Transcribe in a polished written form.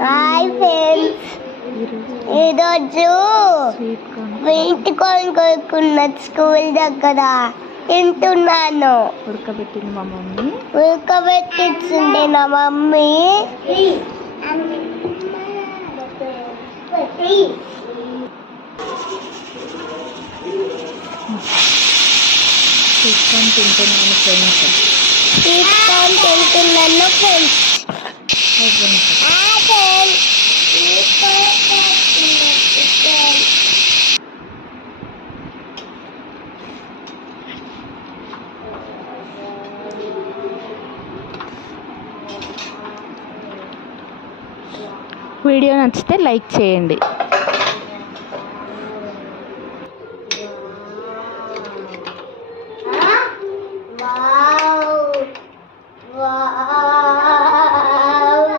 Hi friends, ఈరోజు sweet corn కొనుక్కున్న school దగ్గర తింటున్నాను. ఉడకబెట్టింది మా మమ్మీ. ఉడకబెట్టించింది నా మమ్మీ. స్వీట్ కార్న్ తింటున్నాను ఫ్రెండ్స్. స్వీట్ కార్న్ తింటున్నాను ఫ్రెండ్స్. వీడియో నచ్చితే లైక్ చేయండి.